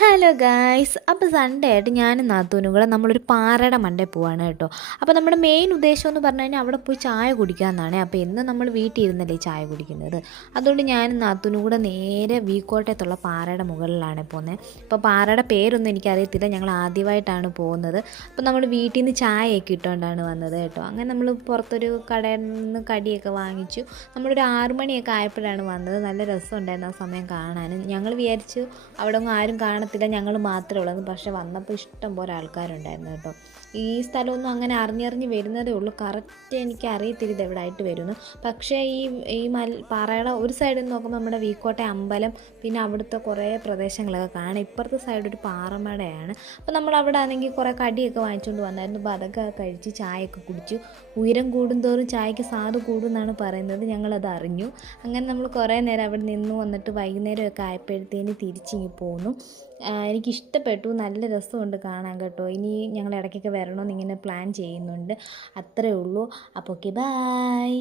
Hello guys, അപ്പോൾ Sunday ആയിട്ട് ഞാനും നാത്തൂനും കൂടെ നമ്മളൊരു പാറയുടെ മണ്ടയിൽ പോവാണ് കേട്ടോ. അപ്പോൾ നമ്മുടെ മെയിൻ ഉദ്ദേശം എന്ന് പറഞ്ഞു കഴിഞ്ഞാൽ അവിടെ പോയി ചായ കുടിക്കാമെന്നാണ്. അപ്പോൾ എന്നും നമ്മൾ വീട്ടിൽ ഇരുന്നല്ലേ ചായ കുടിക്കുന്നത്. അതുകൊണ്ട് ഞാനും നാത്തൂനും കൂടെ നേരെ വീക്കോട്ടയത്തുള്ള പാറയുടെ മുകളിലാണ് പോകുന്നത്. അപ്പോൾ പാറയുടെ പേരൊന്നും എനിക്കറിയത്തില്ല, ഞങ്ങൾ ആദ്യമായിട്ടാണ് പോകുന്നത്. അപ്പോൾ നമ്മൾ വീട്ടിൽ നിന്ന് ചായയൊക്കെ ഇട്ടുകൊണ്ടാണ് വന്നത് കേട്ടോ. അങ്ങനെ നമ്മൾ പുറത്തൊരു കടയിൽ നിന്ന് കടിയൊക്കെ വാങ്ങിച്ചു. നമ്മളൊരു 6 മണിയൊക്കെ ആയപ്പോഴാണ് വന്നത്. നല്ല രസമുണ്ടായിരുന്നു ആ സമയം കാണാൻ. ഞങ്ങൾ വിചാരിച്ചു അവിടെ ഒന്നും ആരും കാണത്തില്ല, ഞങ്ങൾ മാത്രമേ ഉള്ളൂ. പക്ഷെ വന്നപ്പോൾ ഇഷ്ടം പോലെ ആൾക്കാരുണ്ടായിരുന്നു കേട്ടോ. ഈ സ്ഥലമൊന്നും അങ്ങനെ അറിഞ്ഞറിഞ്ഞ് വരുന്നതേ ഉള്ളൂ. കറക്റ്റ് എനിക്ക് അറിയത്തില്ല ഇത് എവിടെ ആയിട്ട് വരുന്നു. പക്ഷേ ഈ പാറയുടെ ഒരു സൈഡിൽ നോക്കുമ്പോൾ നമ്മുടെ വീക്കോട്ടെ അമ്പലം, പിന്നെ അവിടുത്തെ കുറേ പ്രദേശങ്ങളൊക്കെ കാണാം. ഇപ്പുറത്തെ സൈഡ് ഒരു പാറമടയാണ്. അപ്പോൾ നമ്മൾ അവിടെ ആണെങ്കിൽ കുറേ കടിയൊക്കെ വാങ്ങിച്ചുകൊണ്ട് വന്നായിരുന്നു. അപ്പോൾ അതൊക്കെ കഴിച്ച് ചായയൊക്കെ കുടിച്ചു. ഉയരം കൂടുന്തോറും ചായക്ക് സ്വാദ് കൂടും എന്നാണ് പറയുന്നത്. ഞങ്ങളത് അറിഞ്ഞു. അങ്ങനെ നമ്മൾ കുറേ നേരം അവിടെ നിന്ന് വന്നിട്ട് വൈകുന്നേരമൊക്കെ ആയപ്പോഴത്തേന് തിരിച്ചിങ്ങി പോന്നു. എനിക്കിഷ്ടപ്പെട്ടു, നല്ല രസമുണ്ട് കാണാൻ കേട്ടോ. ഇനി ഞങ്ങൾ ഇടയ്ക്കൊക്കെ വരണമെന്ന് ഇങ്ങനെ പ്ലാൻ ചെയ്യുന്നുണ്ട്. അത്രയേ ഉള്ളൂ. അപ്പോൾ ഓക്കെ, ബായ്.